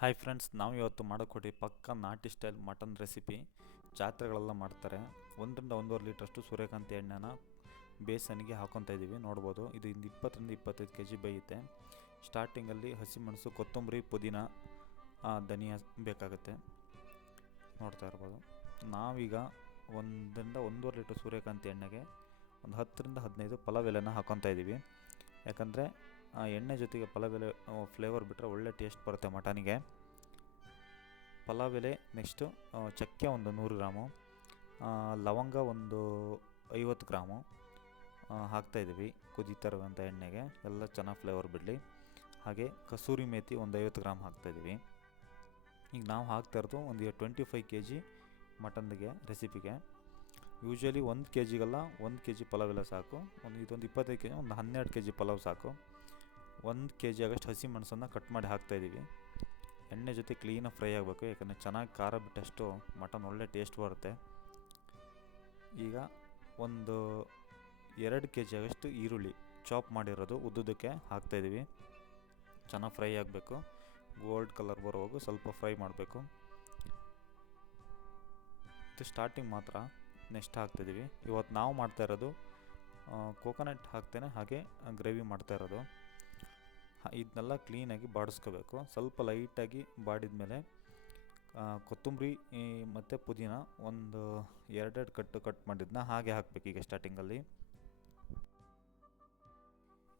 Hi friends, ನಾವು ಇವತ್ತು ಮಾಡೋಕೊಟ್ಟು ಪಕ್ಕ ನಾಟಿ ಸ್ಟೈಲ್ ಮಟನ್ ರೆಸಿಪಿ. ಜಾತ್ರೆಗಳೆಲ್ಲ ಮಾಡ್ತಾರೆ. 1 ರಿಂದ 1.5 ಲೀಟ್ರಷ್ಟು ಸೂರ್ಯಕಾಂತಿ ಎಣ್ಣೆನ ಬೇಸನಿಗೆ ಹಾಕೊತಾ ಇದ್ದೀವಿ. ನೋಡ್ಬೋದು, ಇದು 20 ರಿಂದ 25 kg ಬೇಯುತ್ತೆ. ಸ್ಟಾರ್ಟಿಂಗಲ್ಲಿ ಹಸಿಮೆಣಸು, ಕೊತ್ತಂಬರಿ, ಪುದೀನ, ಧನಿಯಾ ಬೇಕಾಗುತ್ತೆ. ನೋಡ್ತಾ ಇರ್ಬೋದು. ನಾವೀಗ 1 ರಿಂದ 1.5 ಲೀಟ್ರ್ ಸೂರ್ಯಕಾಂತಿ ಎಣ್ಣೆಗೆ ಒಂದು 10 ರಿಂದ 15 ಪಲಾವ್ ಎಲೆನ ಹಾಕೊತಾ ಇದ್ದೀವಿ. ಯಾಕಂದರೆ ಎಣ್ಣೆ ಜೊತೆಗೆ ಪಲಾವ್ ಎಲೆ ಫ್ಲೇವರ್ ಬಿಟ್ಟರೆ ಒಳ್ಳೆ ಟೇಸ್ಟ್ ಬರುತ್ತೆ ಮಟನಿಗೆ. ಪಲಾವ್ ಎಲೆ, ನೆಕ್ಸ್ಟು ಚಕ್ಕೆ ಒಂದು 100 ಗ್ರಾಮು, ಲವಂಗ ಒಂದು 50 ಗ್ರಾಮು ಹಾಕ್ತಾಯಿದ್ದೀವಿ ಕುದೀತಾ ಇರುವಂಥ ಎಣ್ಣೆಗೆ, ಎಲ್ಲ ಚೆನ್ನಾಗಿ ಫ್ಲೇವರ್ ಬಿಡಲಿ. ಹಾಗೆ ಕಸೂರಿ ಮೇಥಿ ಒಂದು 50 ಗ್ರಾಮ್ ಹಾಕ್ತಾಯಿದ್ದೀವಿ. ಈಗ ನಾವು ಹಾಕ್ತಾ ಇರೋದು ಒಂದು 25 kg ಮಟನ್ಗೆ ರೆಸಿಪಿಗೆ. ಯೂಶ್ವಲಿ 1 kgಗೆಲ್ಲ 1 kg ಪಲಾವ್ ಎಲ್ಲ ಸಾಕು. ಇದೊಂದು 25 kg, ಒಂದು 12 kg ಪಲಾವ್ ಸಾಕು. 1 kg ಆಗಷ್ಟು ಹಸಿ ಮೆಣಸನ್ನು ಕಟ್ ಮಾಡಿ ಹಾಕ್ತಾಯಿದ್ದೀವಿ. ಎಣ್ಣೆ ಜೊತೆ ಕ್ಲೀನಾಗಿ ಫ್ರೈ ಆಗಬೇಕು, ಯಾಕಂದರೆ ಚೆನ್ನಾಗಿ ಖಾರ ಬಿಟ್ಟಷ್ಟು ಮಟನ್ ಒಳ್ಳೆ ಟೇಸ್ಟ್ ಬರುತ್ತೆ. ಈಗ ಒಂದು 2 kg ಆಗಷ್ಟು ಈರುಳ್ಳಿ ಚಾಪ್ ಮಾಡಿರೋದು ಉದ್ದುದಕ್ಕೆ ಹಾಕ್ತಾಯಿದ್ದೀವಿ. ಚೆನ್ನಾಗಿ ಫ್ರೈ ಆಗಬೇಕು, ಗೋಲ್ಡ್ ಕಲರ್ ಬರೋವರೆಗೂ ಸ್ವಲ್ಪ ಫ್ರೈ ಮಾಡಬೇಕು. ಇದು ಸ್ಟಾರ್ಟಿಂಗ್ ಮಾತ್ರ. ನೆಕ್ಸ್ಟ್ ಹಾಕ್ತಾಯಿದ್ದೀವಿ. ಇವತ್ತು ನಾವು ಮಾಡ್ತಾ ಇರೋದು ಕೋಕೋನಟ್ ಹಾಕ್ತೇನೆ, ಹಾಗೆ ಗ್ರೇವಿ ಮಾಡ್ತಾ ಇರೋದು. ಇದನ್ನೆಲ್ಲ ಕ್ಲೀನಾಗಿ ಬಾಡಿಸ್ಕೋಬೇಕು. ಸ್ವಲ್ಪ ಲೈಟಾಗಿ ಬಾಡಿದ ಮೇಲೆ ಕೊತ್ತಂಬರಿ ಮತ್ತು ಪುದೀನ ಒಂದು 2 ಕಟ್ ಮಾಡಿದ್ದನ್ನ ಹಾಗೆ ಹಾಕಬೇಕು. ಈಗ ಸ್ಟಾರ್ಟಿಂಗಲ್ಲಿ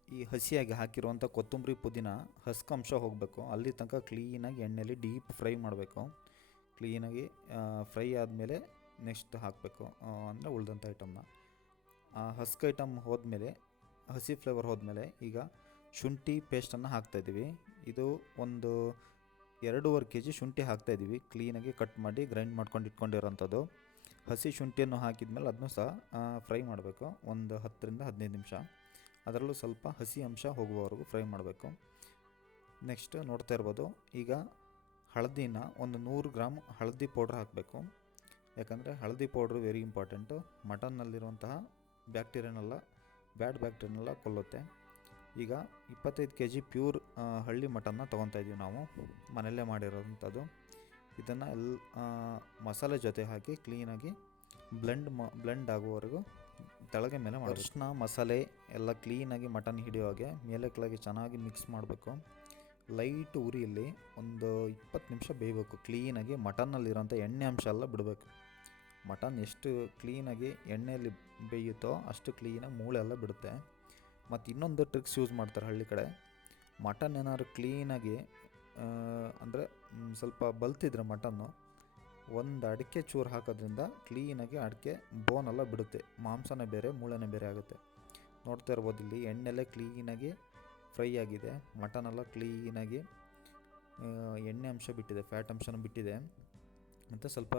ಈ ಹಸಿಯಾಗಿ ಹಾಕಿರುವಂಥ ಕೊತ್ತಂಬರಿ ಪುದೀನ ಹಸ್ಕಂಶ ಹೋಗಬೇಕು, ಅಲ್ಲಿ ತನಕ ಕ್ಲೀನಾಗಿ ಎಣ್ಣೆಯಲ್ಲಿ ಡೀಪ್ ಫ್ರೈ ಮಾಡಬೇಕು. ಕ್ಲೀನಾಗಿ ಫ್ರೈ ಆದಮೇಲೆ ನೆಕ್ಸ್ಟ್ ಹಾಕಬೇಕು, ಅಂದರೆ ಉಳಿದಂಥ ಐಟಮ್ನ. ಹಸ್ಕ ಐಟಮ್ ಹೋದ್ಮೇಲೆ, ಹಸಿ ಫ್ಲೇವರ್ ಹೋದ್ಮೇಲೆ ಈಗ ಶುಂಠಿ ಪೇಸ್ಟನ್ನು ಹಾಕ್ತಾಯಿದ್ದೀವಿ. ಇದು ಒಂದು 2.5 kg ಶುಂಠಿ ಹಾಕ್ತಾಯಿದ್ದೀವಿ. ಕ್ಲೀನಾಗಿ ಕಟ್ ಮಾಡಿ ಗ್ರೈಂಡ್ ಮಾಡ್ಕೊಂಡು ಇಟ್ಕೊಂಡಿರೋಂಥದ್ದು. ಹಸಿ ಶುಂಠಿಯನ್ನು ಹಾಕಿದ್ಮೇಲೆ ಅದನ್ನು ಸಹ ಫ್ರೈ ಮಾಡಬೇಕು ಒಂದು 10 ರಿಂದ 15 ನಿಮಿಷ. ಅದರಲ್ಲೂ ಸ್ವಲ್ಪ ಹಸಿ ಅಂಶ ಹೋಗುವವರೆಗೂ ಫ್ರೈ ಮಾಡಬೇಕು. ನೆಕ್ಸ್ಟ್ ನೋಡ್ತಾ ಇರ್ಬೋದು, ಈಗ ಹಳದಿನ ಒಂದು 100 ಗ್ರಾಮ್ ಹಳದಿ ಪೌಡ್ರ್ ಹಾಕಬೇಕು. ಯಾಕಂದರೆ ಹಳದಿ ಪೌಡ್ರು ವೆರಿ ಇಂಪಾರ್ಟೆಂಟು. ಮಟನ್ನಲ್ಲಿರುವಂತಹ ಬ್ಯಾಡ್ ಬ್ಯಾಕ್ಟೀರಿಯನ್ನೆಲ್ಲ ಕೊಲ್ಲುತ್ತೆ. ಈಗ 25 kg ಪ್ಯೂರ್ ಹಳ್ಳಿ ಮಟನ್ನ ತೊಗೊತಾ ಇದ್ದೀವಿ ನಾವು, ಮನೆಯಲ್ಲೇ ಮಾಡಿರೋಂಥದ್ದು. ಇದನ್ನು ಮಸಾಲೆ ಜೊತೆ ಹಾಕಿ ಕ್ಲೀನಾಗಿ ಬ್ಲೆಂಡ್ ಆಗುವವರೆಗೂ ತೆಳಗೆ ಮೇಲೆ ಮಾಡಿ ಅರಿಶಿನ ಮಸಾಲೆ ಎಲ್ಲ ಕ್ಲೀನಾಗಿ ಮಟನ್ ಹಿಡಿಯೋ ಹಾಗೆ ಮೇಲೆ ಕೆಳಗೆ ಚೆನ್ನಾಗಿ ಮಿಕ್ಸ್ ಮಾಡಬೇಕು. ಲೈಟ್ ಉರಿಯಲ್ಲಿ ಒಂದು 20 ನಿಮಿಷ ಬೇಯಬೇಕು. ಕ್ಲೀನಾಗಿ ಮಟನ್ನಲ್ಲಿರೋಂಥ ಎಣ್ಣೆ ಅಂಶ ಎಲ್ಲ ಬಿಡಬೇಕು. ಮಟನ್ ಎಷ್ಟು ಕ್ಲೀನಾಗಿ ಎಣ್ಣೆಯಲ್ಲಿ ಬೇಯುತ್ತೋ ಅಷ್ಟು ಕ್ಲೀನಾಗಿ ಮೂಳೆ ಎಲ್ಲ ಬಿಡುತ್ತೆ. ಮತ್ತು ಇನ್ನೊಂದು ಟ್ರಿಕ್ಸ್ ಯೂಸ್ ಮಾಡ್ತಾರೆ ಹಳ್ಳಿ ಕಡೆ. ಮಟನ್ ಏನಾದ್ರು ಕ್ಲೀನಾಗಿ ಅಂದರೆ ಸ್ವಲ್ಪ ಬಲ್ತಿದ್ರೆ ಮಟನ್ನು, ಒಂದು ಅಡಿಕೆ ಚೂರು ಹಾಕೋದ್ರಿಂದ ಕ್ಲೀನಾಗಿ ಅಡಿಕೆ ಬೋನೆಲ್ಲ ಬಿಡುತ್ತೆ. ಮಾಂಸನೇ ಬೇರೆ, ಮೂಳೆನೇ ಬೇರೆ ಆಗುತ್ತೆ. ನೋಡ್ತಾ ಇರ್ಬೋದು, ಇಲ್ಲಿ ಎಣ್ಣೆಲ್ಲೇ ಕ್ಲೀನಾಗಿ ಫ್ರೈ ಆಗಿದೆ. ಮಟನೆಲ್ಲ ಕ್ಲೀನಾಗಿ ಎಣ್ಣೆ ಅಂಶ ಬಿಟ್ಟಿದೆ, ಫ್ಯಾಟ್ ಅಂಶನೂ ಬಿಟ್ಟಿದೆ, ಮತ್ತು ಸ್ವಲ್ಪ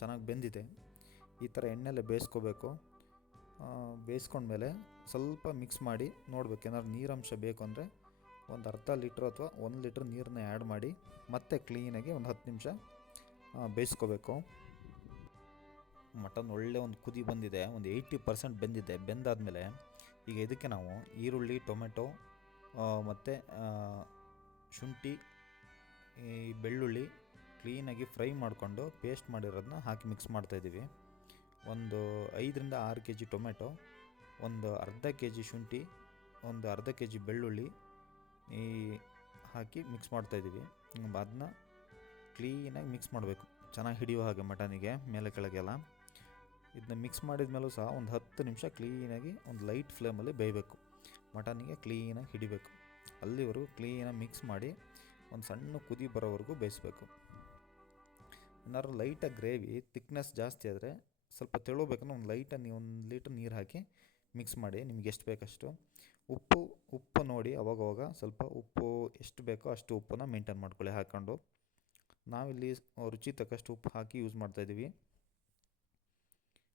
ಚೆನ್ನಾಗಿ ಬೆಂದಿದೆ. ಈ ಥರ ಎಣ್ಣೆಲ್ಲೇ ಬೇಯಿಸ್ಕೋಬೇಕು. ಬೇಯಿಸ್ಕೊಂಡ್ಮೇಲೆ ಸ್ವಲ್ಪ ಮಿಕ್ಸ್ ಮಾಡಿ ನೋಡ್ಬೇಕು. ಏನಾದ್ರು ನೀರಂಶ ಬೇಕು ಅಂದರೆ ಒಂದು ಅರ್ಧ ಲೀಟ್ರ್ ಅಥವಾ 1 ಲೀಟ್ರ್ ನೀರನ್ನ ಆ್ಯಡ್ ಮಾಡಿ ಮತ್ತೆ ಕ್ಲೀನಾಗಿ ಒಂದು 10 ನಿಮಿಷ ಬೇಯಿಸ್ಕೋಬೇಕು. ಮಟನ್ ಒಳ್ಳೆ ಒಂದು ಕುದಿ ಬಂದಿದೆ, ಒಂದು 80% ಬೆಂದಿದೆ. ಬೆಂದಾದಮೇಲೆ ಈಗ ಇದಕ್ಕೆ ನಾವು ಈರುಳ್ಳಿ, ಟೊಮೆಟೊ ಮತ್ತು ಶುಂಠಿ, ಬೆಳ್ಳುಳ್ಳಿ ಕ್ಲೀನಾಗಿ ಫ್ರೈ ಮಾಡಿಕೊಂಡು ಪೇಸ್ಟ್ ಮಾಡಿರೋದನ್ನ ಹಾಕಿ ಮಿಕ್ಸ್ ಮಾಡ್ತಾಯಿದ್ದೀವಿ. ಒಂದು 5 ರಿಂದ 6 kg ಟೊಮೆಟೊ, ಒಂದು ಅರ್ಧ kg ಶುಂಠಿ, ಒಂದು ಅರ್ಧ kg ಬೆಳ್ಳುಳ್ಳಿ ಹಾಕಿ ಮಿಕ್ಸ್ ಮಾಡ್ತಾಯಿದ್ದೀವಿ. ಅದನ್ನ ಕ್ಲೀನಾಗಿ ಮಿಕ್ಸ್ ಮಾಡಬೇಕು, ಚೆನ್ನಾಗಿ ಹಿಡಿಯೋ ಹಾಗೆ ಮಟನಿಗೆ ಮೇಲೆ ಕೆಳಗೆಲ್ಲ. ಇದನ್ನ ಮಿಕ್ಸ್ ಮಾಡಿದ ಮೇಲೂ ಸಹ ಒಂದು 10 ನಿಮಿಷ ಕ್ಲೀನಾಗಿ ಒಂದು ಲೈಟ್ ಫ್ಲೇಮಲ್ಲಿ ಬೇಯಬೇಕು. ಮಟನಿಗೆ ಕ್ಲೀನಾಗಿ ಹಿಡಿಬೇಕು. ಅಲ್ಲಿವರೆಗೂ ಕ್ಲೀನಾಗಿ ಮಿಕ್ಸ್ ಮಾಡಿ ಒಂದು ಸಣ್ಣ ಕುದಿ ಬರೋವರೆಗೂ ಬೇಯಿಸಬೇಕು. ಏನಾದ್ರು ಲೈಟಾಗಿ ಗ್ರೇವಿ ತಿಕ್ನೆಸ್ ಜಾಸ್ತಿ ಆದರೆ ಸ್ವಲ್ಪ ತೆಳುಬೇಕಂದ್ರೆ ಒಂದು ಲೈಟಾಗಿ 1 ಲೀಟ್ರ್ ನೀರು ಹಾಕಿ ಮಿಕ್ಸ್ ಮಾಡಿ, ನಿಮ್ಗೆ ಎಷ್ಟು ಬೇಕಷ್ಟು. ಉಪ್ಪು ನೋಡಿ ಅವಾಗವಾಗ ಸ್ವಲ್ಪ ಉಪ್ಪು ಎಷ್ಟು ಬೇಕೋ ಅಷ್ಟು ಉಪ್ಪನ್ನು ಮೇಂಟೈನ್ ಮಾಡ್ಕೊಳ್ಳಿ ಹಾಕ್ಕೊಂಡು. ನಾವಿಲ್ಲಿ ರುಚಿ ತಕ್ಕಷ್ಟು ಉಪ್ಪು ಹಾಕಿ ಯೂಸ್ ಮಾಡ್ತಾಯಿದ್ದೀವಿ.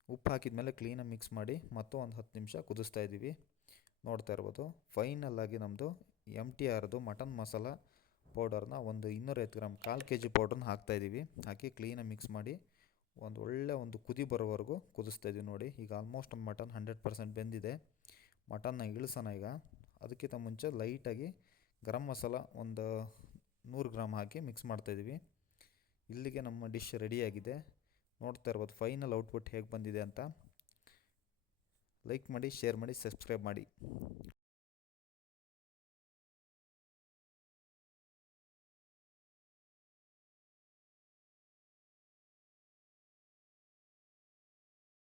ಉಪ್ಪು ಹಾಕಿದ ಮೇಲೆ ಕ್ಲೀನಾಗಿ ಮಿಕ್ಸ್ ಮಾಡಿ ಮತ್ತು ಒಂದು 10 ನಿಮಿಷ ಕುದಿಸ್ತಾ ಇದ್ದೀವಿ. ನೋಡ್ತಾ ಇರ್ಬೋದು, ಫೈನಲ್ಲಾಗಿ ನಮ್ಮದು MTRದು ಮಟನ್ ಮಸಾಲ ಪೌಡರ್ನ ಒಂದು 250 ಗ್ರಾಮ್, 1/4 kg ಪೌಡ್ರನ್ನ ಹಾಕ್ತಾಯಿದ್ದೀವಿ. ಹಾಕಿ ಕ್ಲೀನಾಗಿ ಮಿಕ್ಸ್ ಮಾಡಿ ಒಂದು ಕುದಿ ಬರೋವರೆಗೂ ಕುದಿಸ್ತಾಯಿದ್ದೀವಿ. ನೋಡಿ, ಈಗ ಆಲ್ಮೋಸ್ಟ್ ಒಂದು ಮಟನ್ 100% ಬೆಂದಿದೆ. ಮಟನ್ನ ಇಳಿಸೋಣ ಈಗ. ಅದಕ್ಕಿಂತ ಮುಂಚೆ ಲೈಟಾಗಿ ಗರಂ ಮಸಾಲ ಒಂದು 100 ಗ್ರಾಮ್ ಹಾಕಿ ಮಿಕ್ಸ್ ಮಾಡ್ತಾಯಿದ್ದೀವಿ. ಇಲ್ಲಿಗೆ ನಮ್ಮ ಡಿಶ್ ರೆಡಿಯಾಗಿದೆ. ನೋಡ್ತಾ ಇರ್ಬೋದು ಫೈನಲ್ ಔಟ್ಪುಟ್ ಹೇಗೆ ಬಂದಿದೆ ಅಂತ. ಲೈಕ್ ಮಾಡಿ, ಶೇರ್ ಮಾಡಿ, ಸಬ್ಸ್ಕ್ರೈಬ್ ಮಾಡಿ.